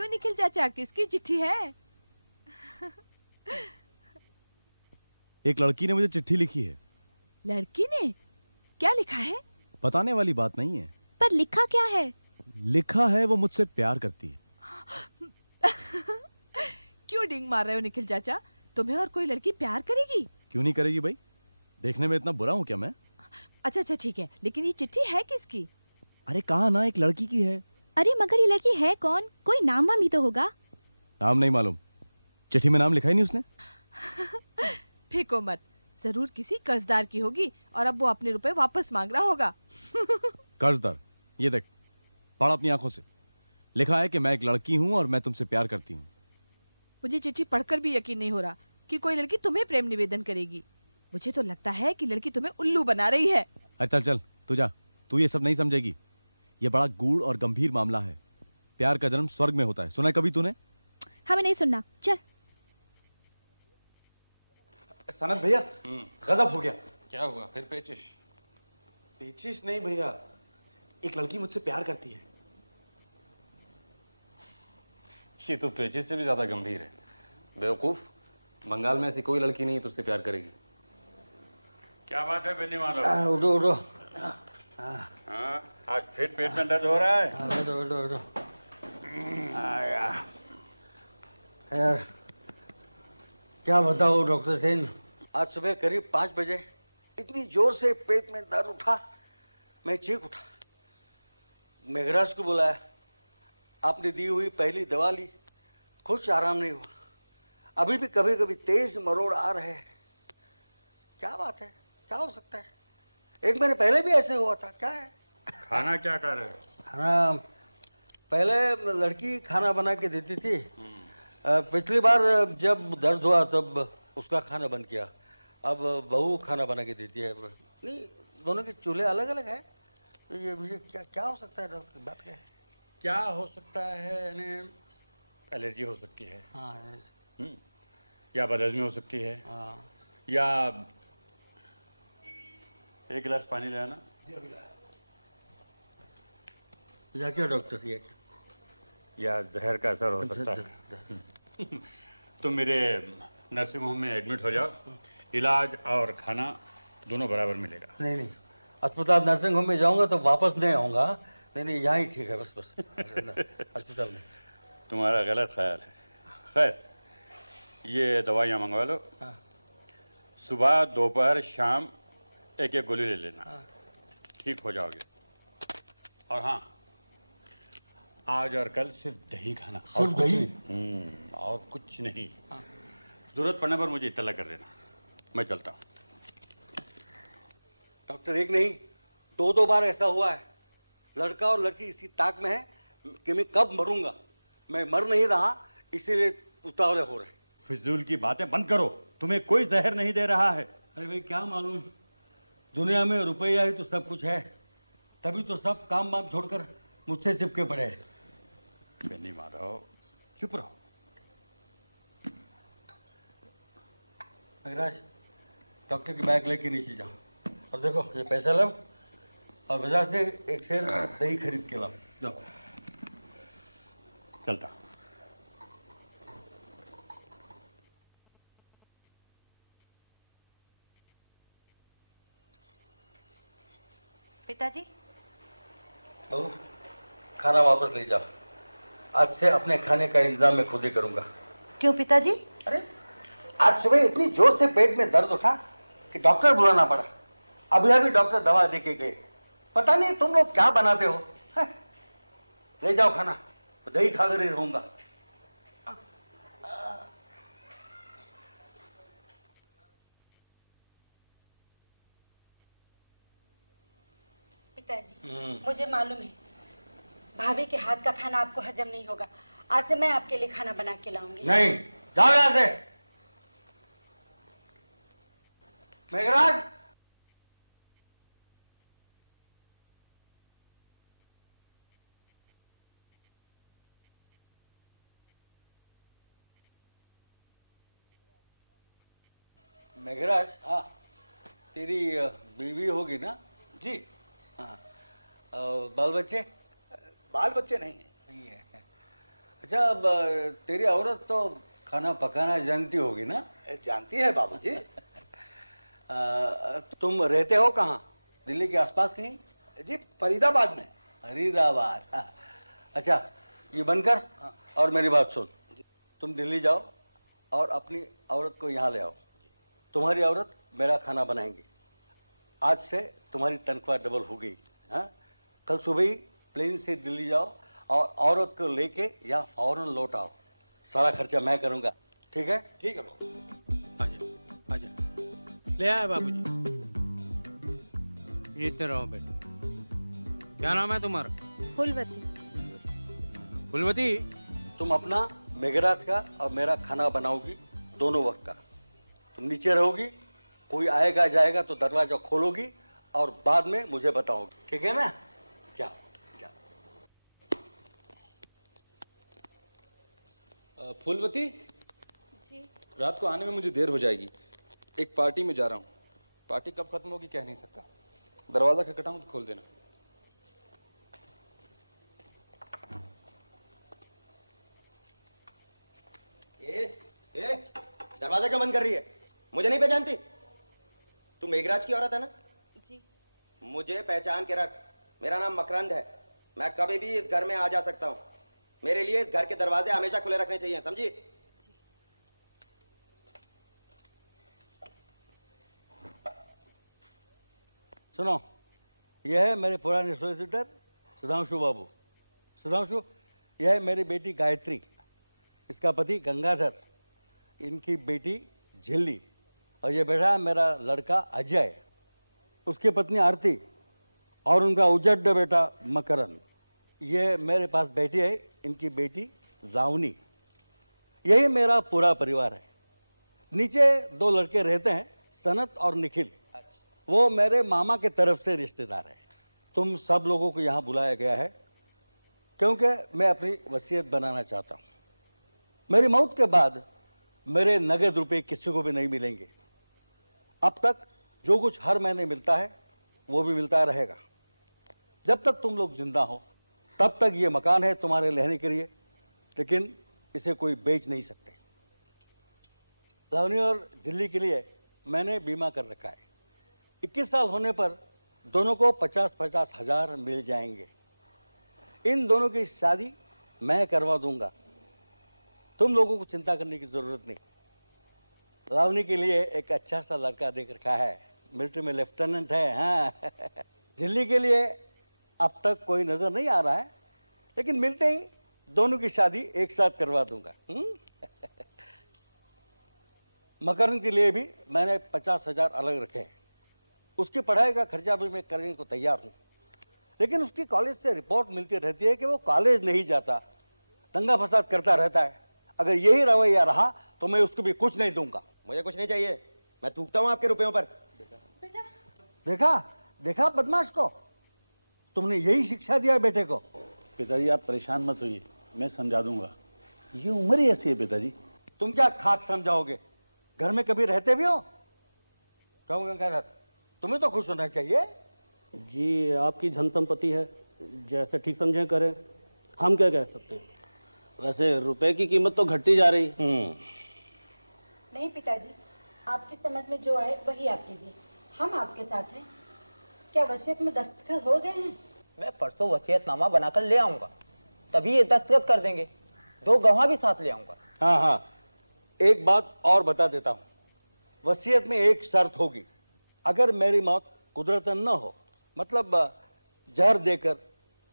क्यों निखिल चाचा, किसकी चिट्ठी है? एक लड़की ने मुझे चिट्ठी लिखी है। लड़की ने? क्या लिखा है? बताने वाली बात नहीं है। पर लिखा क्या है? लिखा है वो मुझसे प्यार करती है। क्यों डिंग मार रहे हो निखिल चाचा? तुम्हें और कोई लड़की प्यार करेगी? क्यों नहीं करेगी भाई? देखने में इतना बुरा हूं क्या मैं? अच्छा ठीक है, लेकिन ये चिट्ठी है किसकी? अरे कहा ना, एक लड़की की है। अरे मगर ये लड़की है कौन? कोई नाम वाम ही तो होगा। नाम नहीं मालूम, चिट्ठी में नाम लिखा ही नहीं उसने। फेंको मत, जरूर किसी कर्जदार की होगी और अब वो अपने रुपए वापस मांग रहा होगा। कर्जदार? ये देख, पढ़ अपनी आंखों से। लिखा है कि मैं एक लड़की हूं और मैं तुमसे प्यार करती हूं। मुझे चिट्ठी पढ़कर भी यकीन नहीं हो रहा कि कोई लड़की तुम्हें प्रेम निवेदन करेगी। मुझे तो लगता है कि लड़की तुम्हें उल्लू बना रही है। चल चल तू जा, तू ये सब नहीं समझेगी। ये बड़ा गूढ़ और गंभीर मामला है। प्यार का जन्म स्वर्ग में होता है, सुना है कभी तूने? हमें नहीं सुनना, चल। सनत भैया, गजब हो गया। क्या हुआ फिर? पेचिश? पेचिश नहीं भैया, एक लड़की मुझसे प्यार करती है। ये तो पेचिश से भी ज्यादा गंभीर है। बेवकूफ, बंगाल में ऐसी कोई लड़की नहीं तुझसे प्यार करेगी। क्या बात है बेनी माधव? उठो उठो। हाँ, आज फिर पेट में दर्द हो रहा है? उठो उठो उठो। यार क्या बताओ डॉक्टर सेन, आज सुबह करीब 5 बजे इतनी जोर से पेट में दर्द उठा, मैं चीख उठा। मेघराज को बुलाया, आपने दी हुई पहली दवा ली, कुछ आराम नहीं हुआ। अभी भी कभी कभी तेज मरोड़ आ रहे हैं। क्या बात है, क्या हो सकता है? 1 महीने पहले भी ऐसे हुआ था, क्या है? खाना क्या कर रहे हो? खाना पहले लड़की खाना बना के देती थी। पिछली बार जब दर्द हुआ तब उसका खाना बंद किया। अब बहू खाना बना के देती है। नहीं, दोनों के चूल्हे अलग अलग है। तो ये मुझे क्या क्या हो सकता है डॉक्टर? बात क्या है? क्या हो सकता है? यानी एलर्जी हो सकती है, हाँ या बदहजमी हो सकती है, हाँ। या एक गिलास पानी ले आना। या क्या डॉक्टर, ये क्या? या जहर का असर हो सकता है। तो मेरे नर्सिंग होम में एडमिट हो जाओ, इलाज और खाना दोनों बराबर मिलेगा। नहीं नहीं, अस्पताल नर्सिंग होम में जाऊंगा तो वापस नहीं आऊंगा। नहीं नहीं, यहाँ ही ठीक है, बस बस। अस्पताल में। तुम्हारा गलत ख्याल है। खैर, ये दवाइयाँ मंगवा लो। सुबह दोपहर शाम एक एक गोली ले लेना, ठीक हो जाओगे। और हाँ, आज और कल सिर्फ दही खाना। सिर्फ दही? और कुछ नहीं। जरूरत पड़ने पर मुझे इत्तला कर देना। मैं चलता हूँ। डॉक्टर, एक नहीं 2 बार ऐसा हुआ है। लड़का और लड़की इसी ताक में है कि मैं कब मरूंगा। मैं मर नहीं रहा, इसीलिए उतावले हो रहे। फिजूल की बातें बंद करो, तुम्हें कोई जहर नहीं दे रहा है। अरे भाई, क्या मालूम, दुनिया में रुपया ही तो सब कुछ है। तभी तो सब काम वाम छोड़कर मुझसे चिपके पड़े हैं। बेनी माधव, चुप रहो। मेघराज, डॉक्टर की बैग लेके नीचे जाओ और देखो ये पैसा लो और बाजार से एक शेर दही खरीद के लाओ। जाओ। चलता। पिताजी, बहू, खाना वापस ले जाओ। आज से अपने खाने का इंतजाम मैं खुद ही करूंगा। क्यों पिताजी? अरे, आज सुबह इतनी जोर से पेट में दर्द उठा कि डॉक्टर बुलाना पड़ा। अभी अभी डॉक्टर दवा दे के गए। पता नहीं तुम लोग क्या बनाते हो। हैं? ले जाओ खाना, दही खाकर ही रहूंगा। पिताजी, मुझे मालूम है भाभी के हाथ का खाना आपको हजम नहीं होगा। आज से मैं आपके लिए खाना बना के लाऊंगी। नहीं, जाओ यहां से। मेघराज, मेघराज। हाँ, तेरी बीवी होगी ना? जी। हाँ, बाल बच्चे? बाल बच्चे नहीं है। नहीं है। अच्छा, अब तेरी औरत तो खाना पकाना जानती होगी ना? जानती है बाबूजी। तुम रहते हो कहाँ? दिल्ली के आसपास कहीं? जी फरीदाबाद में। फरीदाबाद, हाँ। अच्छा, ये बनकर और मेरी बात सुन। तुम दिल्ली जाओ और अपनी औरत को यहाँ ले आओ। तुम्हारी औरत मेरा खाना बनाएंगी। आज से तुम्हारी तनख्वाह डबल हो गई। हाँ, कल सुबह ही प्लेन से दिल्ली जाओ और औरत को लेके यहाँ फौरन लौट आओ। सारा खर्चा मैं करूँगा, ठीक है? ठीक है बाबू। आजा आजा, ले आए बाबूजी। ये इधर रहो बेटा। क्या नाम है तुम्हारा? फुलवती। फुलवती, तुम अपना मेघराज का और मेरा खाना बनाओगी दोनों वक्त का। तुम नीचे रहोगी, कोई आएगा जाएगा तो दरवाजा खोलोगी और बाद में मुझे बताओगी, ठीक है ना? जाओ जाओ। फूलवती, जी रात को आने में मुझे देर हो जाएगी। एक पार्टी में जा रहा हूँ। पार्टी कब खत्म होगी कह नहीं सकता। दरवाजा खटखटाऊं तो खोल देना। ए, दरवाजा क्यों बंद कर रही है? मुझे नहीं पहचानती? तू मेघराज की औरत है ना? जी। मुझे पहचान के रख। मेरा नाम मकरंद है। मैं कभी भी इस घर में आ जा सकता हूँ। मेरे लिए इस घर के दरवाजे हमेशा खुले रखने चाहिए, समझी? सुनो, यह है मेरे पुराने सोलिसिटर सुधांशु बाबू। सुधांशु, यह है मेरी बेटी गायत्री, इसका पति गंगाधर, इनकी बेटी झिल्ली, और ये बैठा है मेरा लड़का अजय, उसकी पत्नी आरती और उनका उजड्ड बेटा मकरंद। ये मेरे पास बैठी है इनकी बेटी लावनी। यही मेरा पूरा परिवार है। नीचे दो लड़के रहते हैं, सनत और निखिल, वो मेरे मामा के तरफ से रिश्तेदार है। तुम सब लोगों को यहाँ बुलाया गया है क्योंकि मैं अपनी वसीयत बनाना चाहता हूँ। मेरी मौत के बाद मेरे नगद रुपए किसी को भी नहीं मिलेंगे। अब तक जो कुछ हर महीने मिलता है वो भी मिलता रहेगा। जब तक तुम लोग जिंदा हो तब तक ये मकान है तुम्हारे रहने के लिए, लेकिन इसे कोई बेच नहीं सकते। लावनी और जिल्ली के लिए मैंने बीमा कर रखा है। 21 साल होने पर दोनों को 50-50 हजार मिल जाएंगे। इन दोनों की शादी मैं करवा दूंगा। तुम लोगों को चिंता करने की जरूरत नहीं। लावनी के लिए एक अच्छा सा लड़का देख रखा है, मिलिट्री में लेफ्टिनेंट है। हाँ, जिल्ली के लिए अब तक कोई नजर नहीं आ रहा है, लेकिन मिलते ही दोनों की शादी एक साथ करवा दूंगा। मकरंद के लिए भी मैंने 50 हजार अलग रखे हैं। उसकी पढ़ाई का खर्चा भी मैं करने को तैयार हूँ, लेकिन उसकी कॉलेज से रिपोर्ट मिलती रहती है कि वो कॉलेज नहीं जाता, दंगा फसाद करता रहता है। अगर यही रवैया रहा तो मैं उसको भी कुछ नहीं दूंगा। मुझे कुछ नहीं चाहिए, मैं थूकता हूँ आपके रुपयों पर। देखा देखा बदमाश को, तुमने यही शिक्षा दिया बेटे को। पिताजी आप परेशान मत होइए, मैं समझा दूंगा। ये उम्र ही ऐसी है पिताजी। तुम क्या खाक समझाओगे? घर में कभी रहते भी हो? क्यों गंगाधर, तुम्हें तो खुश होना चाहिए। जी, आपकी धन संपत्ति है, जैसे ठीक समझें करें, हम क्या कह सकते हैं। वैसे रुपए की कीमत तो घटती जा रही। नहीं पिताजी, आपकी समझ में जो आए वही आप कीजिए, हम आपके साथ हैं। क्या वसीयत में दस्तखत हो गए हैं? मैं परसों वसीयतनामा बनाकर ले आऊंगा, तभी ये दस्तखत कर देंगे। 2 गवाह भी साथ ले आऊंगा। हाँ हाँ, एक बात और बता देता हूँ। वसीयत में एक शर्त होगी, अगर मेरी मौत कुदरतन न हो, मतलब जहर देकर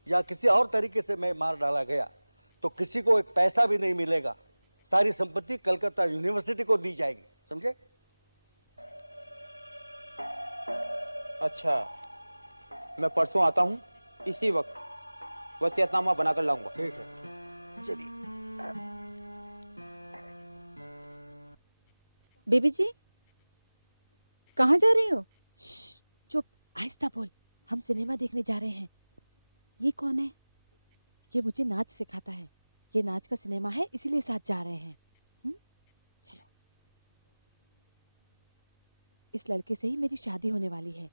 या किसी और तरीके से मैं मार डाला गया, तो किसी को एक पैसा भी नहीं मिलेगा। सारी संपत्ति कलकत्ता यूनिवर्सिटी को दी जाएगी, समझे? अच्छा, मैं परसों आता हूँ, इसी वक्त वसीयतनामा बनाकर लाऊंगा। ठीक है, चलिए। बेबी जी, कहाँ जा रही हो? चुप, आहिस्ता बोल। हम सिनेमा देखने जा रहे हैं। ये कौन है? ये मुझे नाच सिखाता है। ये नाच का सिनेमा है, इसीलिए साथ जा रहे हैं। चलो। इस लड़के से ही मेरी शादी होने वाली है।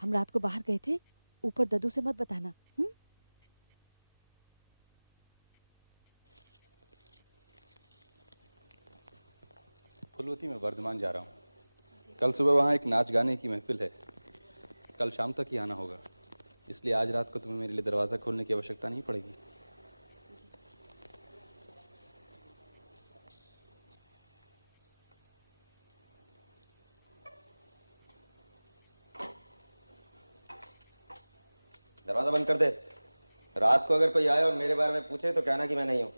हम रात को बाहर गए थे, ऊपर दद्दू से मत बताना। फूलवती, मैं वर्धमान जा रहा हूँ। कल सुबह वहाँ एक नाच गाने की महफिल है। कल शाम तक ही आना होगा, इसलिए आज रात को तुम्हें मेरे लिए दरवाज़ा खोलने की आवश्यकता नहीं पड़ेगी। दरवाजा बंद कर दे। रात को अगर कोई आए और मेरे बारे में पूछे तो कहना कि मैं नहीं हूं।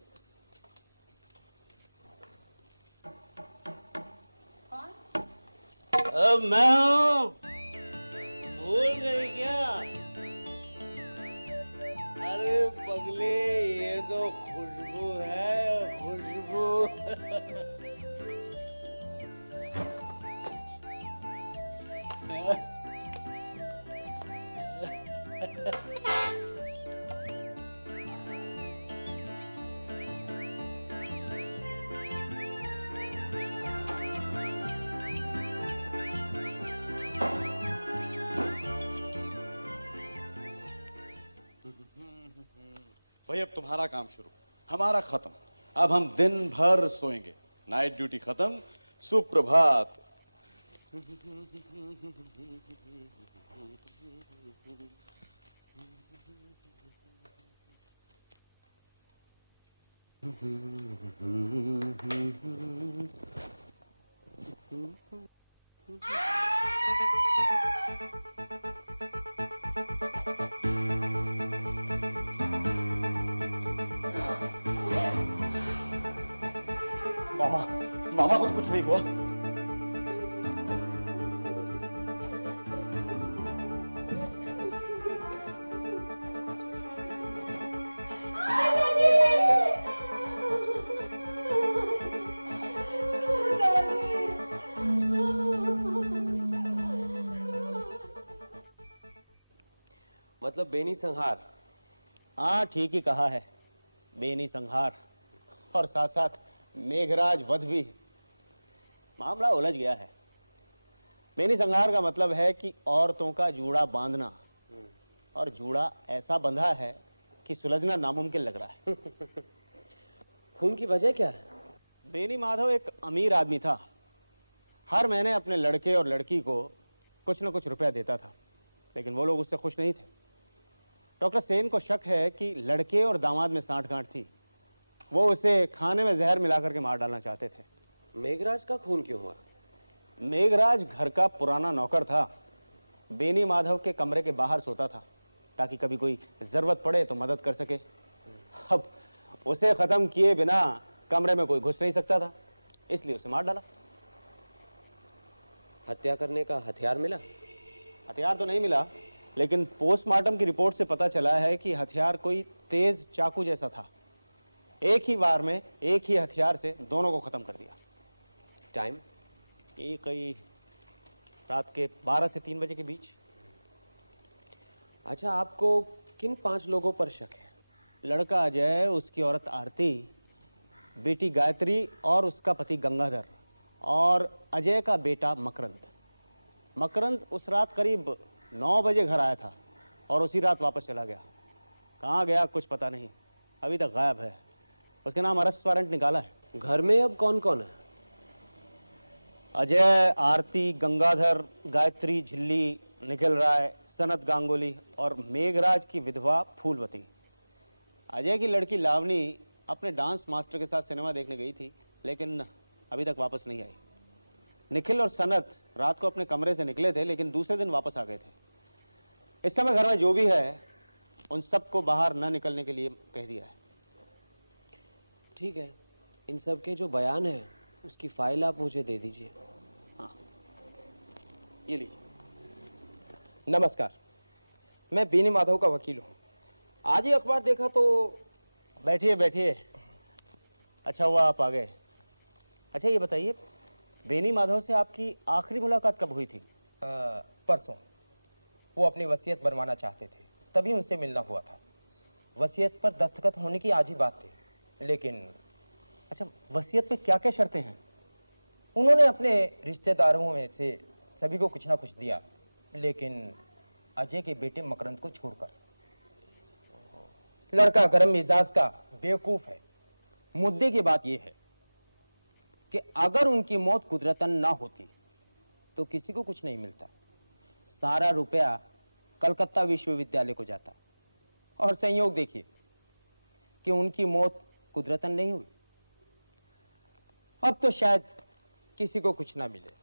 मैं हूं। भूल गई क्या? अरे पगली, ये तो खुशबू है, खुशबू। भाई अब तुम्हारा काम शुरू, हमारा खत्म। अब हम दिन भर सोएंगे। नाइट ड्यूटी खत्म, सुप्रभात। मामा, मामा को तो कुछ नहीं हुआ। मतलब बेनी संहार। हाँ, ठीक ही कहा है, बेनी संहार और साथ साथ मेघराज वध भी। मामला उलझ गया है। बेनी संहार का मतलब है कि औरतों का जूड़ा बांधना, और जूड़ा ऐसा बंधा है कि सुलझना नामुमकिन लग रहा है। खून की वजह क्या है? बेनी माधव एक अमीर आदमी था। हर महीने अपने लड़के और लड़की को कुछ न कुछ रुपया देता था, लेकिन वो लोग उससे खुश नहीं थे। डॉक्टर सेन को शक है कि लड़के और दामाद में सांठ-गांठ थी। वो उसे खाने में जहर मिलाकर के मार डालना चाहते थे। मेघराज का खून क्यों हुआ? मेघराज घर का पुराना नौकर था। बेनी माधव के कमरे के बाहर सोता था ताकि कभी कोई जरूरत पड़े तो मदद कर सके। अब उसे खत्म किए बिना कमरे में कोई घुस नहीं सकता था, इसलिए उसे मार डाला। हत्या करने का हथियार मिला? हथियार तो नहीं मिला, लेकिन पोस्टमार्टम की रिपोर्ट से पता चला है कि हथियार कोई तेज चाकू जैसा था। एक ही वार में एक ही हथियार से दोनों को खत्म कर दिया। टाइम? ये कई रात के 12 से 3 बजे के बीच। अच्छा, आपको किन 5 लोगों पर शक है? लड़का अजय, उसकी औरत आरती, बेटी गायत्री और उसका पति गंगाधर, और अजय का बेटा मकरंद। मकरंद उस रात करीब 9 बजे घर आया था और उसी रात वापस चला गया। कहाँ गया कुछ पता नहीं, अभी तक गायब है। उसके नाम अरेस्ट वारंट निकाला है। घर में अब कौन कौन है? अजय, आरती, गंगाधर, गायत्री, झिल्ली, निखिल राय, सनत गांगुली और मेघराज की विधवा फूलवती। अजय की लड़की लावनी अपने डांस मास्टर के साथ सिनेमा देखने गई थी, लेकिन अभी तक वापस नहीं आई। निखिल और सनत रात को अपने कमरे से निकले थे, लेकिन दूसरे दिन वापस आ गए थे। इस समय घर में जो भी है उन सबको बाहर न निकलने के लिए कह दिया है। ठीक है, इन सब के जो बयान है उसकी फाइल आप मुझे दे दीजिए। हाँ, ये लीजिए। नमस्कार, मैं बेनी माधव का वकील हूँ। आज ही अखबार देखा तो। बैठिए बैठिए। अच्छा हुआ आप आ गए। अच्छा ये बताइए, बेनी माधव से आपकी आखिरी मुलाकात कब हुई थी? परसों। वो अपनी वसीयत बनवाना चाहते थे, तभी उनसे मिलना हुआ था। वसीयत पर दस्तखत होने की आज ही बात थी, लेकिन। अच्छा, वसीयत में क्या क्या शर्तें हैं? उन्होंने अपने रिश्तेदारों में से सभी को कुछ ना कुछ दिया, लेकिन अजय के बेटे मकरंद को छोड़कर। लड़का गर्म मिजाज का बेवकूफ है। मुद्दे की बात यह है, कि अगर उनकी मौत कुदरतन ना होती तो किसी को कुछ नहीं मिलता। सारा रुपया कलकत्ता विश्वविद्यालय को जाता। और संयोग देखिए कि उनकी मौत कुदरतन नहीं हुई। अब तो शायद किसी को कुछ ना मिले।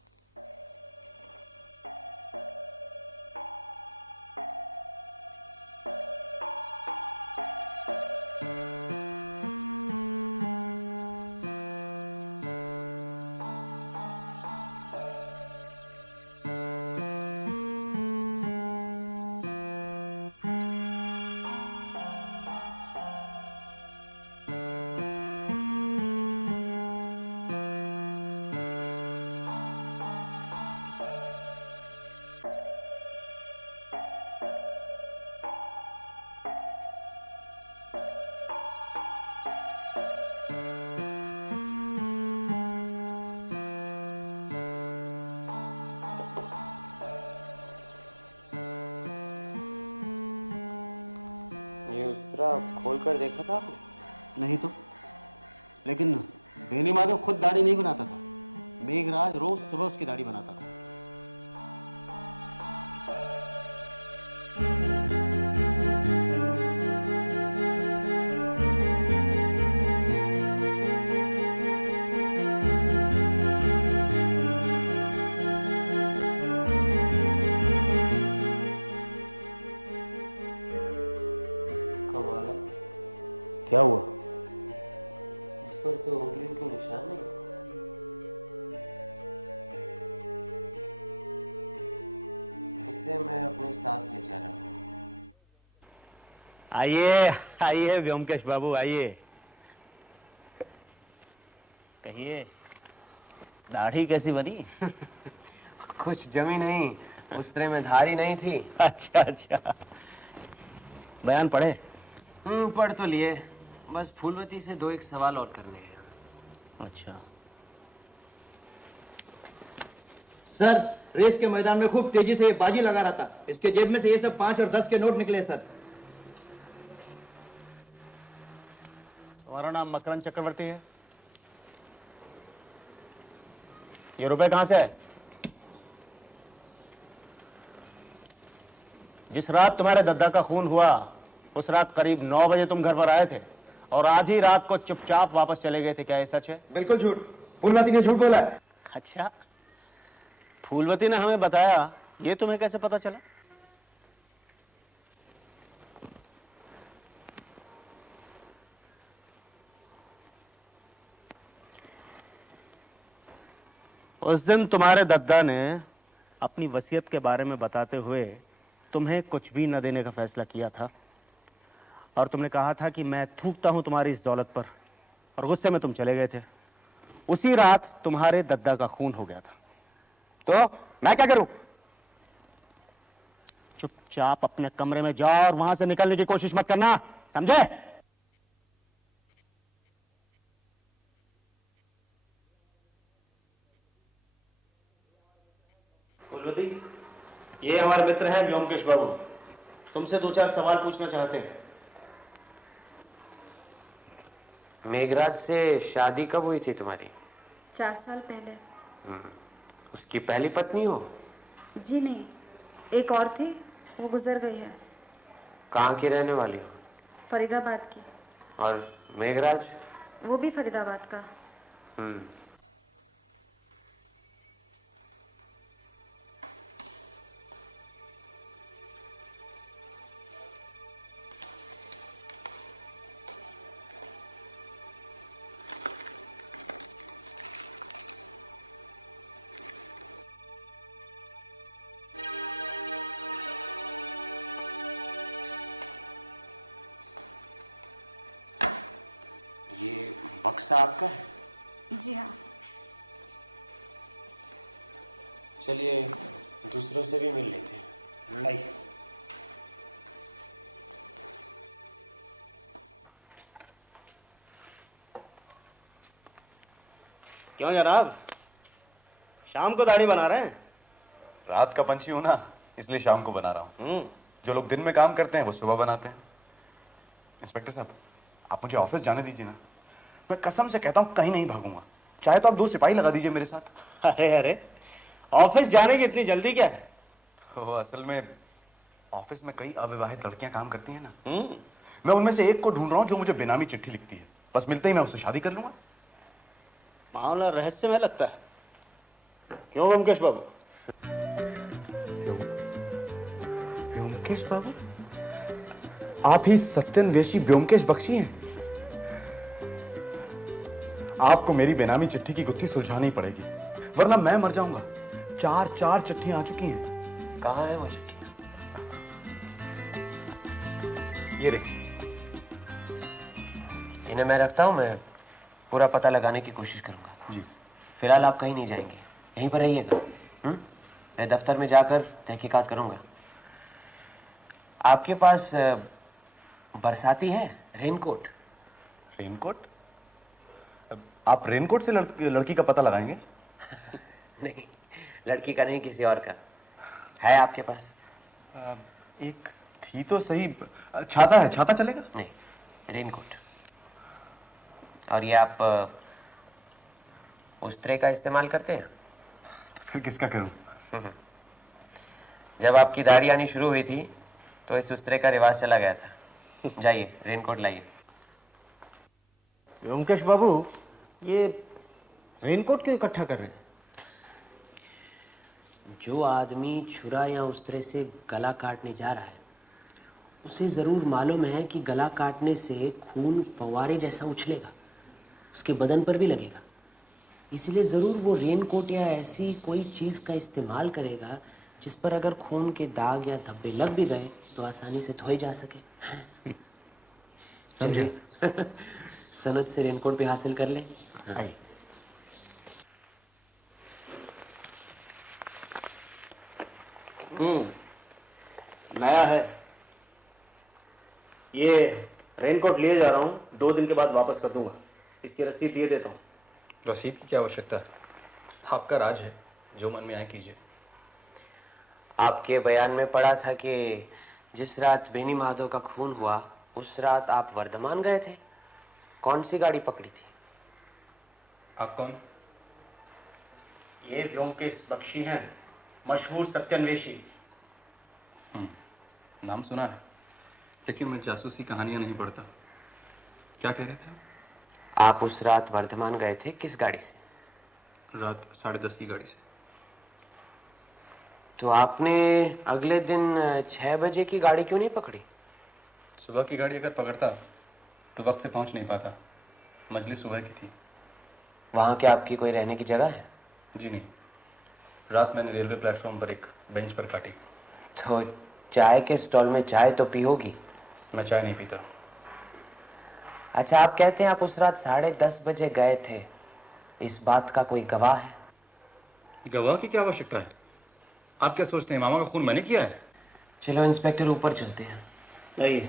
ये उस्तरा खोल कर देखा था आपने? नहीं तो, लेकिन बेनी माधव खुद दाढ़ी नहीं बनाता था। मेघराज रोज सुबह उसकी दाढ़ी बनाता था। कमाल है। क्या हुआ? इस पर तो उंगली के निशान है। इसे मैं अपने साथ ले जा रहा हूँ। आइए आइए व्योमकेश बाबू, आइए। कहिए, दाढ़ी कैसी बनी? कुछ जमी नहीं, उस्तरे में धारी नहीं थी। अच्छा अच्छा, बयान पढ़े? पढ़ तो लिए, बस फूलवती से दो एक सवाल और करने हैं। अच्छा। सर, रेस के मैदान में खूब तेजी से ये बाजी लगा रहा था। इसके जेब में से ये सब 5 और 10 के नोट निकले सर। तुम्हारा नाम मकरंद चक्रवर्ती है? ये रुपए कहां से है? जिस रात तुम्हारे दद्दा का खून हुआ उस रात करीब 9 बजे तुम घर पर आए थे और आधी रात को चुपचाप वापस चले गए थे। क्या ये सच है? बिल्कुल झूठ। फूलवती ने झूठ बोला है। अच्छा, फूलवती ने हमें बताया, ये तुम्हें कैसे पता चला? उस दिन तुम्हारे दद्दा ने अपनी वसीयत के बारे में बताते हुए तुम्हें कुछ भी न देने का फैसला किया था और तुमने कहा था कि मैं थूकता हूं तुम्हारी इस दौलत पर, और गुस्से में तुम चले गए थे। उसी रात तुम्हारे दद्दा का खून हो गया था। तो मैं क्या करूं? चुपचाप अपने कमरे में जाओ और वहां से निकलने की कोशिश मत करना, समझे? फूलवती, ये हमारे मित्र हैं व्योमकेश बाबू, तुमसे 2-4 सवाल पूछना चाहते हैं। मेघराज से शादी कब हुई थी तुम्हारी? 4 साल पहले। उसकी पहली पत्नी हो? जी नहीं, एक और थी, वो गुजर गई है। कहाँ की रहने वाली हो? फरीदाबाद की। और मेघराज? वो भी फरीदाबाद का। ये बक्सा आपका है? जी हाँ। चलिए दूसरों से भी मिल लेते हैं। आइए। क्यों जनाब, शाम को दाढ़ी बना रहे हैं? रात का पंछी हूं ना, इसलिए शाम को बना रहा हूं। जो लोग दिन में काम करते हैं वो सुबह बनाते हैं। इंस्पेक्टर साहब, आप मुझे ऑफिस जाने दीजिए ना। मैं कसम से कहता हूं कहीं नहीं भागूंगा। चाहे तो आप 2 सिपाही लगा दीजिए मेरे साथ। अरे अरे, ऑफिस जाने की इतनी जल्दी क्या है? असल में ऑफिस में कई अविवाहित लड़कियां काम करती हैं ना। मैं उनमें से एक को ढूंढ रहा हूं जो मुझे बेनामी चिट्ठी लिखती है। बस मिलते ही मैं उससे शादी कर लूंगा। मामला रहस्यमय लगता है। क्यों ब्योमकेश बाबू? ब्योमकेश बाबू? आप ही सत्यन्वेषी ब्योमकेश बख्शी हैं? आपको मेरी बेनामी चिट्ठी की गुत्थी सुलझानी पड़ेगी, वरना मैं मर जाऊंगा। 4 चिट्ठियां आ चुकी हैं। कहाँ है वो चिट्ठी? ये रे। इन्हें मैं रखता हूँ, मैं पूरा पता लगाने की कोशिश करूंगा। जी। फिलहाल आप कहीं नहीं जाएंगे, यहीं पर रहिएगा। मैं दफ्तर में जाकर तहकीकात करूंगा। आपके पास बरसाती है रेनकोट? रेनकोट? आप रेनकोट से लड़की का पता लगाएंगे? नहीं, लड़की का नहीं, किसी और का है आपके पास? एक थी तो सही। छाता है, छाता चलेगा? नहीं, रेनकोट। और ये आप उस्तरे का इस्तेमाल करते हैं? तो फिर किसका करूं? जब आपकी दाढ़ी आनी शुरू हुई थी तो इस उस्तरे का रिवाज चला गया था। जाइए, रेनकोट लाइए। ब्योमकेश बाबू, ये रेनकोट क्यों इकट्ठा कर रहे हैं? जो आदमी छुरा या उस्तरे से गला काटने जा रहा है, उसे जरूर मालूम है कि गला काटने से खून फव्वारे जैसा उछलेगा, उसके बदन पर भी लगेगा। इसलिए जरूर वो रेनकोट या ऐसी कोई चीज का इस्तेमाल करेगा जिस पर अगर खून के दाग या धब्बे लग भी गए तो आसानी से धोए जा सके। समझे? सनद से रेनकोट भी हासिल कर ले। नया है ये। रेनकोट लिए जा रहा हूँ, 2 दिन के बाद वापस कर दूंगा। इसकी रसीद दिए देता हूँ। रसीद की क्या आवश्यकता है? आपका राज है, जो मन में आए कीजिए। आपके बयान में पढ़ा था कि जिस रात बेनी माधव का खून हुआ उस रात आप वर्धमान गए थे। कौन सी गाड़ी पकड़ी थी? आप कौन? ये ब्योमकेश बख्शी हैं, मशहूर सत्यन्वेषी। नाम सुना है, लेकिन मैं जासूसी कहानियां नहीं पढ़ता। क्या कह रहे थे आप उस रात वर्धमान गए थे, किस गाड़ी से? रात 10:30 की गाड़ी से। तो आपने अगले दिन 6 बजे की गाड़ी क्यों नहीं पकड़ी? सुबह की गाड़ी अगर पकड़ता तो वक्त से पहुंच नहीं पाता। मजलिस सुबह की थी। वहां क्या आपकी कोई रहने की जगह है? जी नहीं, रात मैंने रेलवे प्लेटफॉर्म पर एक बेंच पर काटी। तो चाय के स्टॉल में चाय तो पी होगी? मैं चाय नहीं पीता। अच्छा, आप कहते हैं आप उस रात 10:30 बजे गए थे, इस बात का कोई गवाह है? गवाह की क्या आवश्यकता है? आप क्या सोचते हैं मामा का खून मैंने किया है? चलो इंस्पेक्टर, ऊपर चलते हैं। नहीं,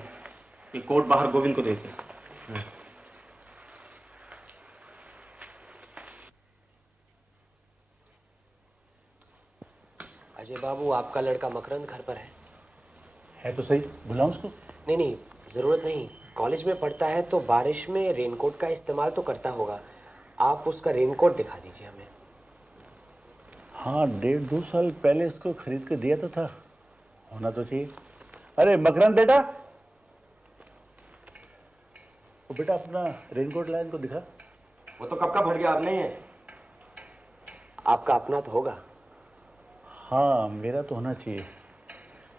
ये कोट बाहर गोविंद को देते। अजय बाबू, आपका लड़का मकरंद घर पर है तो सही, बुलाऊं उसको? नहीं नहीं, जरूरत नहीं। कॉलेज में पढ़ता है तो बारिश में रेनकोट का इस्तेमाल तो करता होगा। आप उसका रेनकोट दिखा दीजिए हमें। हाँ, 1.5-2 साल पहले इसको खरीद के दिया तो था, होना तो चाहिए। अरे मकरंद बेटा, वो बेटा अपना रेनकोट लाया, इनको दिखा। वो तो कब का फट गया, अब नहीं है। आपका अपना तो होगा? हाँ, मेरा तो होना चाहिए।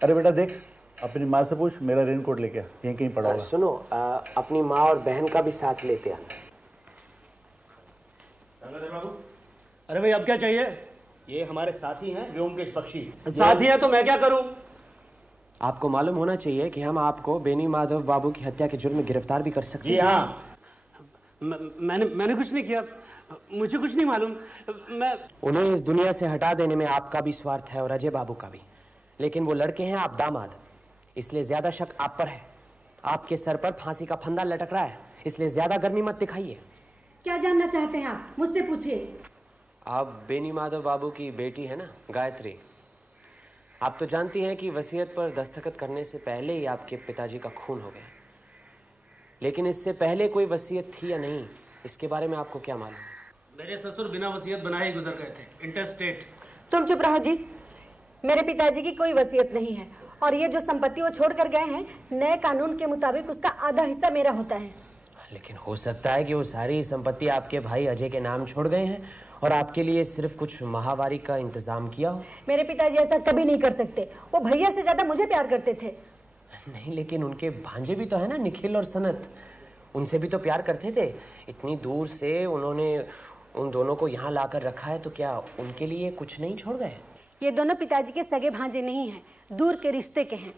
अरे बेटा देख, अपनी माँ से पूछ, मेरा रेनकोट लेके आ, यहीं कहीं पड़ा होगा। सुनो, अपनी माँ और बहन का भी साथ लेते आना। अरे भाई, अब क्या चाहिए? ये हमारे साथी हैं ब्योमकेश बख्शी। साथी हैं तो मैं क्या करूं? आपको मालूम होना चाहिए कि हम आपको बेनी माधव बाबू की हत्या के जुर्म में गिरफ्तार भी कर सकते हैं। जी हाँ, मैंने कुछ नहीं किया, मुझे कुछ नहीं मालूम। मैं उन्हें इस दुनिया से हटा देने में आपका भी स्वार्थ है और अजय बाबू का भी, लेकिन वो लड़के हैं आप दामाद, इसलिए ज्यादा शक आप पर है। आपके सर पर फांसी का फंदा लटक रहा है, इसलिए ज्यादा गर्मी मत दिखाइए। क्या जानना चाहते हैं आप? मुझसे पूछिए। आप बेनी माधव बाबू की बेटी है ना, गायत्री। आप तो जानती हैं कि वसीयत पर दस्तखत करने से पहले ही आपके पिताजी का खून हो गया, लेकिन इससे पहले कोई वसीयत थी या नहीं, इसके बारे में आपको क्या मालूम? मेरे ससुर बिना वसीयत बनाए ही गुजर गए थे, इंटरस्टेट। तुम चुप रहो जी। मेरे पिताजी की कोई वसीयत नहीं है और ये जो संपत्ति वो छोड़ कर गए हैं, नए कानून के मुताबिक उसका आधा हिस्सा मेरा होता है। लेकिन हो सकता है कि वो सारी संपत्ति आपके भाई अजय के नाम छोड़ गए हैं और आपके लिए सिर्फ कुछ माहवारी का इंतजाम किया हो। मेरे पिताजी ऐसा कभी नहीं कर सकते। वो भैया से ज्यादा मुझे प्यार करते थे। नहीं, लेकिन उनके भांजे भी तो है ना, निखिल और सनत। उनसे भी तो प्यार करते थे। इतनी दूर से उन्होंने उन दोनों को यहाँ लाकर रखा है, तो क्या उनके लिए कुछ नहीं छोड़ गए? ये दोनों पिताजी के सगे भांजे नहीं हैं, दूर के रिश्ते के हैं।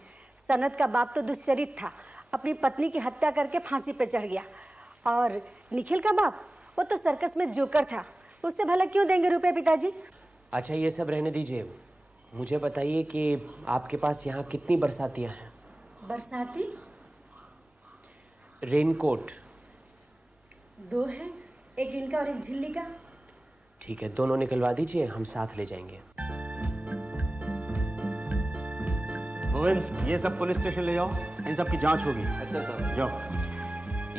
सनत का बाप तो दुष्चरित था, अपनी पत्नी की हत्या करके फांसी पे चढ़ गया। और निखिल का बाप, वो तो सर्कस में जोकर था। उससे भला क्यों देंगे रुपए पिताजी? अच्छा, ये सब रहने दीजिए। मुझे बताइए कि आपके पास यहाँ कितनी बरसातियाँ हैं? बरसाती? रेनकोट? 2 है, एक इनका और एक झिल्ली का। ठीक है, दोनों निकलवा दीजिए, हम साथ ले जाएंगे। गोविंद, ये सब पुलिस स्टेशन ले जाओ, इन सब की जांच होगी। अच्छा सर। जाओ।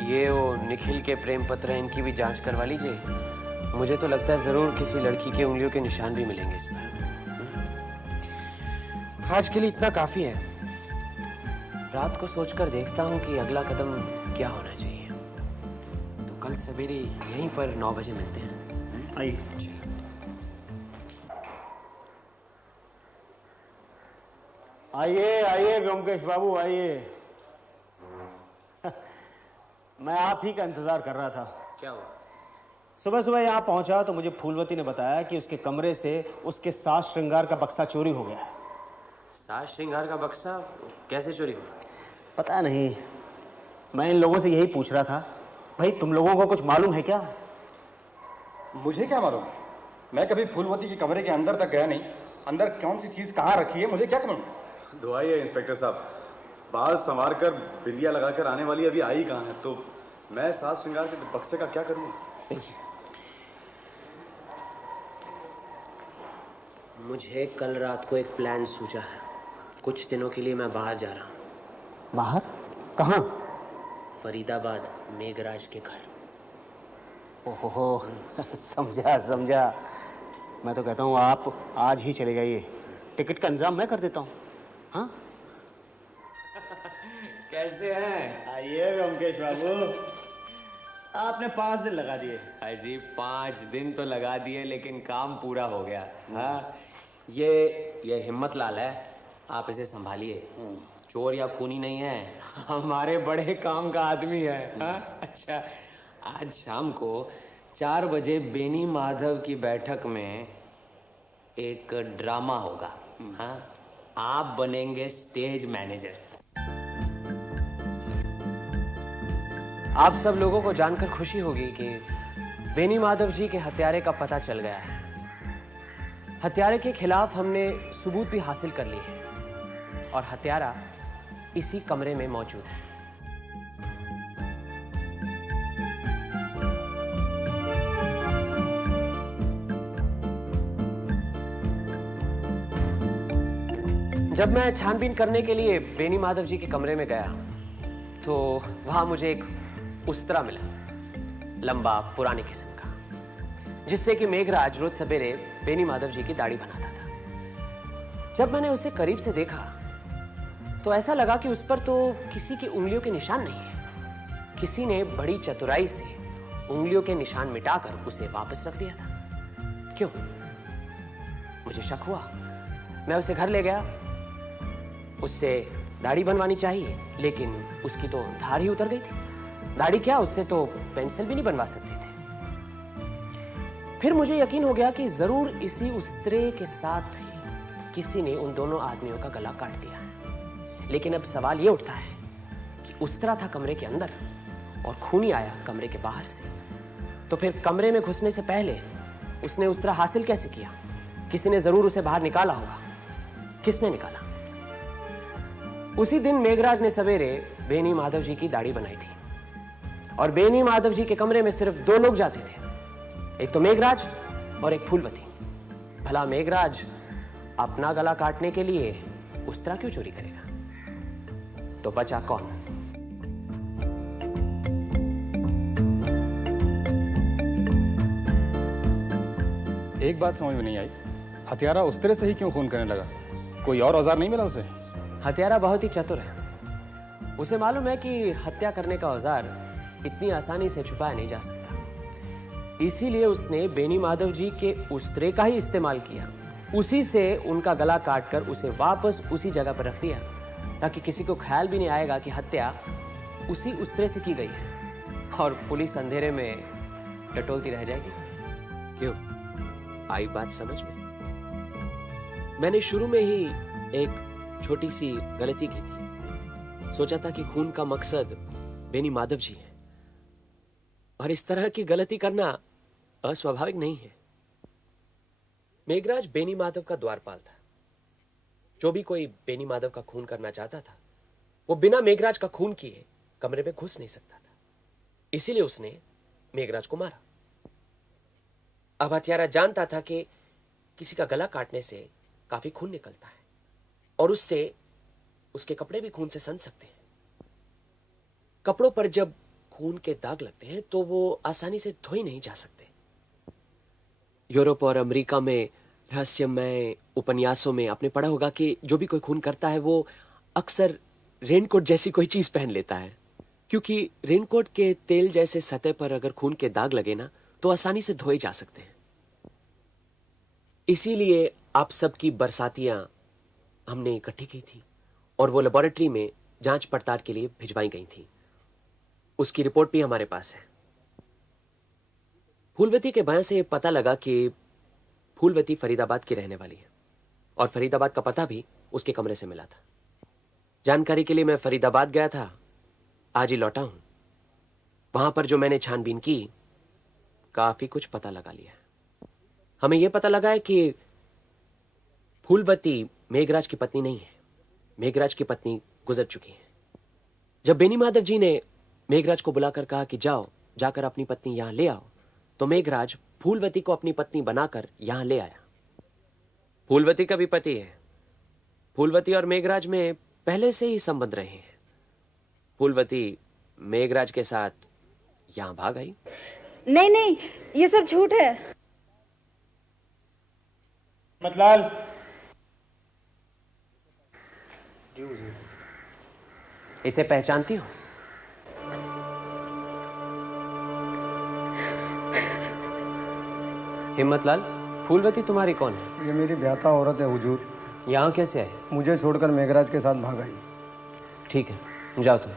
ये वो निखिल के प्रेम पत्र हैं, इनकी भी जांच करवा लीजिए। मुझे तो लगता है जरूर किसी लड़की के उंगलियों के निशान भी मिलेंगे इस पर। आज के लिए इतना काफी है। रात को सोचकर देखता हूँ कि अगला कदम क्या होना चाहिए। तो कल सवेरे यहीं पर 9 बजे मिलते हैं। आइए। आइए आइए व्योमकेश बाबू, आइए। मैं आप ही का इंतजार कर रहा था। क्या हुआ? सुबह सुबह यहाँ पहुंचा तो मुझे फूलवती ने बताया कि उसके कमरे से उसके साज श्रृंगार का बक्सा चोरी हो गया। साज श्रृंगार का बक्सा कैसे चोरी हुआ? पता नहीं, मैं इन लोगों से यही पूछ रहा था। भाई, तुम लोगों को कुछ मालूम है क्या? मुझे क्या मालूम? मैं कभी फूलवती के कमरे के अंदर तक गया नहीं। अंदर कौन सी चीज कहाँ रखी है मुझे क्या मालूम? दुआई है इंस्पेक्टर साहब, बाल संवार कर बिंदिया लगाकर आने वाली अभी आई कहाँ है, तो मैं साज श्रृंगार के बक्से का क्या करूँ? मुझे कल रात को एक प्लान सूझा है। कुछ दिनों के लिए मैं बाहर जा रहा हूँ। बाहर? कहाँ? फरीदाबाद, मेघराज के घर। ओहो, समझा समझा। मैं तो कहता हूँ आप आज ही चले जाइए, टिकट का इंतजाम मैं कर देता हूँ। हाँ? कैसे हैं? आइए व्योमकेश बाबू, आपने 5 दिन लगा दिए। अजी 5 दिन तो लगा दिए, लेकिन काम पूरा हो गया। हाँ, ये हिम्मत लाल है, आप इसे संभालिए। चोर या खूनी नहीं है, हमारे बड़े काम का आदमी है। हाँ? अच्छा, आज शाम को 4 बजे बेनी माधव की बैठक में एक ड्रामा होगा। हाँ, आप बनेंगे स्टेज मैनेजर। आप सब लोगों को जानकर खुशी होगी कि बेनी माधव जी के हत्यारे का पता चल गया है। हत्यारे के खिलाफ हमने सबूत भी हासिल कर लिए हैं और हत्यारा इसी कमरे में मौजूद है। जब मैं छानबीन करने के लिए बेनी माधव जी के कमरे में गया तो वहां मुझे एक उस्तरा मिला, लंबा पुराने किस्म का, जिससे कि मेघराज रोज सवेरे बेनी माधव जी की दाढ़ी बनाता था। जब मैंने उसे करीब से देखा तो ऐसा लगा कि उस पर तो किसी की उंगलियों के निशान नहीं है। किसी ने बड़ी चतुराई से उंगलियों के निशान मिटाकर उसे वापस रख दिया था। क्यों? मुझे शक हुआ। मैं उसे घर ले गया। उससे दाढ़ी बनवानी चाहिए, लेकिन उसकी तो धार ही उतर गई थी। दाढ़ी क्या, उससे तो पेंसिल भी नहीं बनवा सकते थे। फिर मुझे यकीन हो गया कि जरूर इसी उस्तरे के साथ ही किसी ने उन दोनों आदमियों का गला काट दिया है। लेकिन अब सवाल ये उठता है कि उस्तरा था कमरे के अंदर और खूनी आया कमरे के बाहर से, तो फिर कमरे में घुसने से पहले उसने उस्तरा हासिल कैसे किया? किसी ने जरूर उसे बाहर निकाला होगा। किसने निकाला? उसी दिन मेघराज ने सवेरे बेनी माधव जी की दाढ़ी बनाई थी और बेनी माधव जी के कमरे में सिर्फ 2 लोग जाते थे, एक तो मेघराज और एक फूलवती। भला मेघराज अपना गला काटने के लिए उस्तरा क्यों चोरी करेगा? तो बचा कौन? एक बात समझ में नहीं आई, हत्यारा उस तरह से ही क्यों खून करने लगा? कोई और औजार नहीं मिला उसे? हत्यारा बहुत ही चतुर है। उसे मालूम है कि हत्या करने का औजार इतनी आसानी से छुपाया नहीं जा सकता। इसीलिए उसने बेनी माधव जी के उस्त्रे का ही इस्तेमाल किया। उसी से उनका गला काटकर उसे वापस उसी जगह पर रख दिया, ताकि किसी को ख्याल भी नहीं आएगा कि हत्या उसी उस्त्रे से की गई है, और पुलिस अंधेरे में टटोलती रह जाएगी। क्यों, आई बात समझ में? मैंने शुरू में ही एक छोटी सी गलती की थी। सोचा था कि खून का मकसद बेनी माधव जी है, और इस तरह की गलती करना अस्वाभाविक नहीं है। मेघराज बेनी माधव का द्वारपाल था। जो भी कोई बेनी माधव का खून करना चाहता था, वो बिना मेघराज का खून किए कमरे में घुस नहीं सकता था। इसीलिए उसने मेघराज को मारा। अब हत्यारा जानता था कि किसी का गला काटने से काफी खून निकलता है, और उससे उसके कपड़े भी खून से सन सकते हैं। कपड़ों पर जब खून के दाग लगते हैं तो वो आसानी से धोए नहीं जा सकते। यूरोप और अमेरिका में रहस्यमय उपन्यासों में आपने पढ़ा होगा कि जो भी कोई खून करता है वो अक्सर रेनकोट जैसी कोई चीज पहन लेता है, क्योंकि रेनकोट के तेल जैसे सतह पर अगर खून के दाग लगे ना तो आसानी से धोए जा सकते हैं। इसीलिए आप सबकी बरसातियां हमने इकट्ठी की थी और वो लेबोरेटरी में जांच पड़ताल के लिए भिजवाई गई थी। उसकी रिपोर्ट भी हमारे पास है। फूलवती के बयान से पता लगा कि फूलवती फरीदाबाद की रहने वाली है, और फरीदाबाद का पता भी उसके कमरे से मिला था। जानकारी के लिए मैं फरीदाबाद गया था, आज ही लौटा हूं। वहां पर जो मैंने छानबीन की, काफी कुछ पता लगा लिया। हमें यह पता लगा है कि फूलवती मेघराज की पत्नी नहीं है। मेघराज की पत्नी गुजर चुकी है। जब बेनी माधव जी ने मेघराज को बुलाकर कहा कि जाओ, जाकर अपनी पत्नी यहां ले आओ, तो मेघराज फूलवती को अपनी पत्नी बनाकर यहां ले आया। फूलवती का भी पति है। फूलवती और मेघराज में पहले से ही संबंध रहे हैं। फूलवती मेघराज के साथ यहां भाग आई। नहीं नहीं, ये सब झूठ है। मतलाल, इसे पहचानती हो? हिम्मतलाल, फूलवती तुम्हारी कौन है? ये मेरी ब्याता औरत है हुजूर। यहाँ कैसे आई? मुझे छोड़कर मेघराज के साथ भाग आई। ठीक है, जाओ तुम।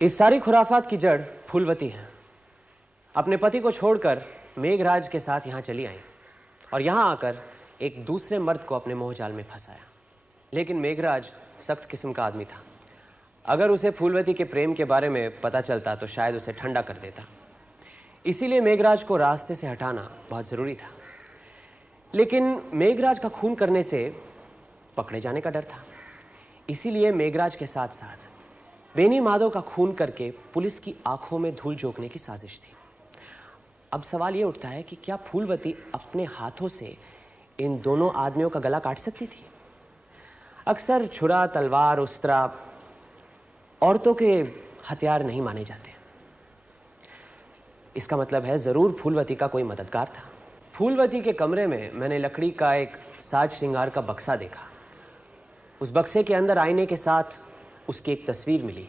इस सारी खुराफात की जड़ फूलवती है। अपने पति को छोड़कर मेघराज के साथ यहाँ चली आई, और यहाँ आकर एक दूसरे मर्द को अपने मोहजाल में फंसाया। लेकिन मेघराज सख्त किस्म का आदमी था। अगर उसे फूलवती के प्रेम के बारे में पता चलता तो शायद उसे ठंडा कर देता। इसीलिए मेघराज को रास्ते से हटाना बहुत जरूरी था। लेकिन मेघराज का खून करने से पकड़े जाने का डर था। इसीलिए मेघराज के साथ साथ बेनी माधव का खून करके पुलिस की आंखों में धूल झोंकने की साजिश थी। अब सवाल यह उठता है कि क्या फूलवती अपने हाथों से इन दोनों आदमियों का गला काट सकती थी? अक्सर छुरा, तलवार, उस्त्रा औरतों के हथियार नहीं माने जाते। इसका मतलब है जरूर फूलवती का कोई मददगार था। फूलवती के कमरे में मैंने लकड़ी का एक साज श्रृंगार का बक्सा देखा। उस बक्से के अंदर आईने के साथ उसकी एक तस्वीर मिली,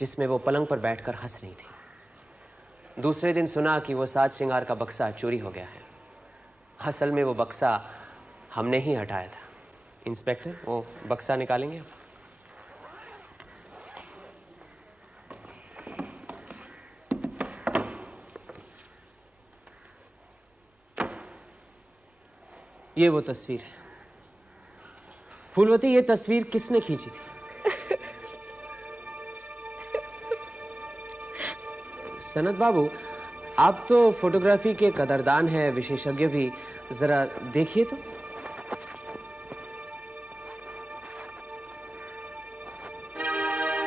जिसमें वो पलंग पर बैठकर हंस रही थी। दूसरे दिन सुना कि वो साज श्रृंगार का बक्सा चोरी हो गया है। असल में वो बक्सा हमने ही हटाया था। इंस्पेक्टर, वो बक्सा निकालेंगे? ये वो तस्वीर है। फूलवती, ये तस्वीर किसने खींची थी? सनत बाबू, आप तो फोटोग्राफी के कदरदान हैं, विशेषज्ञ भी। जरा देखिए तो।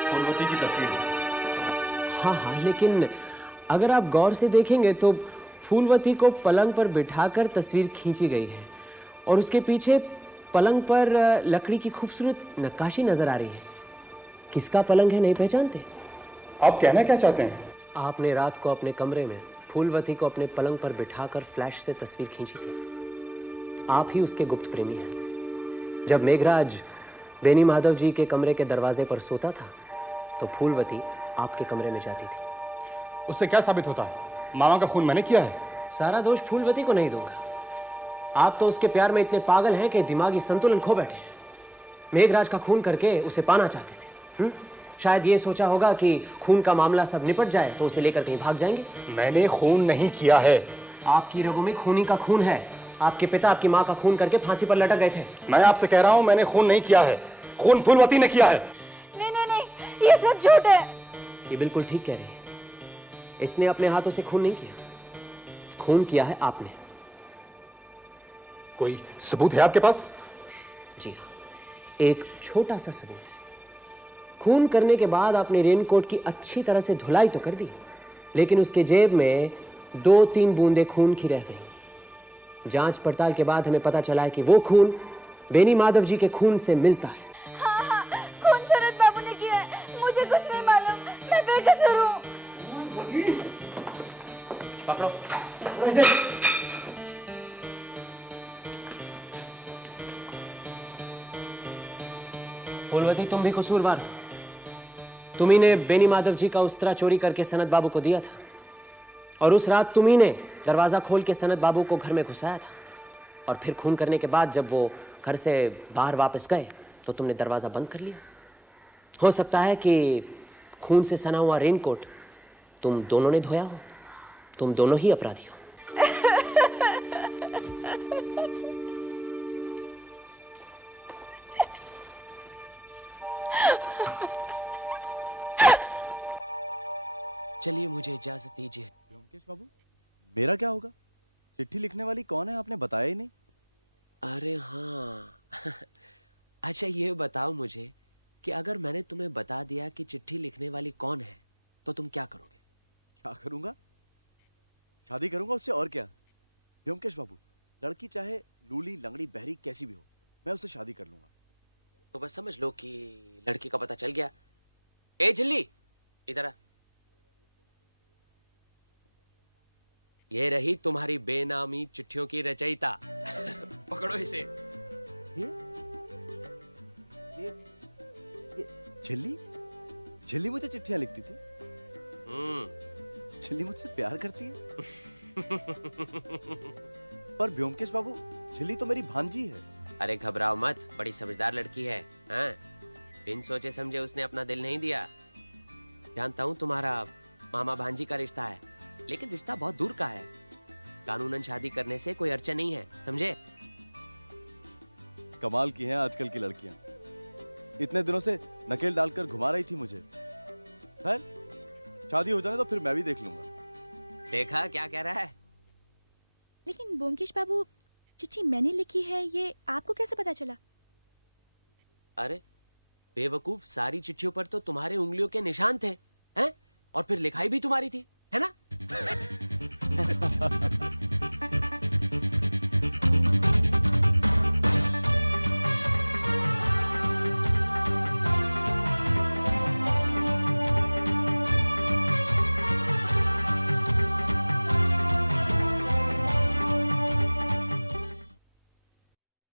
फूलवती की तस्वीर। हाँ हाँ, लेकिन अगर आप गौर से देखेंगे तो फूलवती को पलंग पर बिठाकर तस्वीर खींची गई है, और उसके पीछे पलंग पर लकड़ी की खूबसूरत नक्काशी नजर आ रही है। किसका पलंग है, नहीं पहचानते? आप कहना क्या चाहते हैं? आपने रात को अपने कमरे में फूलवती को अपने पलंग पर बिठाकर फ्लैश से तस्वीर खींची थी। आप ही उसके गुप्त प्रेमी हैं। जब मेघराज बेनी माधव जी के कमरे के दरवाजे पर सोता था तो फूलवती आपके कमरे में जाती थी। उससे क्या साबित होता है? मामा का खून मैंने किया है। सारा दोष फूलवती को नहीं दूंगा। आप तो उसके प्यार में इतने पागल हैं कि दिमागी संतुलन खो बैठे हैं। मेघराज का खून करके उसे पाना चाहते थे। शायद ये सोचा होगा कि खून का मामला सब निपट जाए तो उसे लेकर कहीं भाग जाएंगे। मैंने खून नहीं किया है। आपकी रगों में खूनी का खून है। आपके पिता आपकी माँ का खून करके फांसी पर लटक गए थे। मैं आपसे कह रहा हूँ मैंने खून नहीं किया है। खून फूलवती ने किया है। नहीं नहीं नहीं, ये सब झूठ है। ये बिल्कुल ठीक कह रही है। इसने अपने हाथों से खून नहीं किया, खून किया है आपने। कोई सबूत है आपके पास? जी हाँ, एक छोटा सा सबूत है। खून करने के बाद आपने रेनकोट की अच्छी तरह से धुलाई तो कर दी, लेकिन उसके जेब में 2-3 बूंदें खून की रह गई। जांच पड़ताल के बाद हमें पता चला है कि वो खून बेनी माधव जी के खून से मिलता है। हाँ हाँ, खून सनत बाबू ने किया है। मुझे कुछ नहीं मालूम, मैं बेकसूर हूँ। पकड़ो। फूलवती, तुम भी कसूरवार हो। तुम्ही ने बेनी माधव जी का उस्तरा चोरी करके सनत बाबू को दिया था और उस रात तुम्ही ने दरवाजा खोल के सनत बाबू को घर में घुसाया था और फिर खून करने के बाद जब वो घर से बाहर वापस गए तो तुमने दरवाजा बंद कर लिया। हो सकता है कि खून से सना हुआ रेनकोट तुम दोनों ने धोया हो। तुम दोनों ही अपराधी हो। चलिए मुझे इजाजत दीजिए। व्योमकेश बाबू, मेरा क्या होगा? चिट्ठी लिखने वाली कौन है आपने बताया ही नहीं। अरे हाँ अच्छा ये बताओ मुझे कि अगर मैंने तुम्हें बता दिया कि चिट्ठी लिखने वाली कौन है तो तुम क्या करोगे? क्या करूंगा? शादी करूंगा उससे, और क्या। व्योमकेश बाबू, लड़की चाहे लूली लंगड़ी बहरी कैसी भी हो, मैं उससे शादी कर लूंगा। तो बस समझ लो कि लड़की का पता चल गया। ए झिल्ली, इधर आ। ये रही तुम्हारी बेनामी चिट्ठियों की रचयिता। पकड़ो इसे। ये झिल्ली? झिल्ली मुझे चिट्ठियां लिखती थी? झिल्ली मुझसे प्यार करती है? पर व्योमकेश बाबू, झिल्ली तो मेरी भांजी है। अरे घबराओ मत, बड़ी समझदार लड़की है। हाँ? बिन सोचे समझे उसने अपना दिल नहीं दिया। जानता हूँ तुम्हारा मामा भांजी का रिश्ता है, लेकिन रिश्ता बहुत दूर का है। कानूनन शादी करने से कोई अड़चन नहीं है, समझे? कमाल की हैं आजकल की लड़कियां। इतने दिनों से नकेल डालकर घुमा रही थी मुझे। खैर, शादी हो जाए तो फिर मैं भी देख लूंगा। देखा क्या कह रहा है? लेकिन ब्योमकेश बाबू, चिट्ठी मैंने लिखी है, ये आपको कैसे पता चला? अरे बेवकूफ, सारी चिट्ठियों पर तो तुम्हारे उंगलियों के निशान थे, हैं? और फिर लिखाई भी तुम्हारी थी।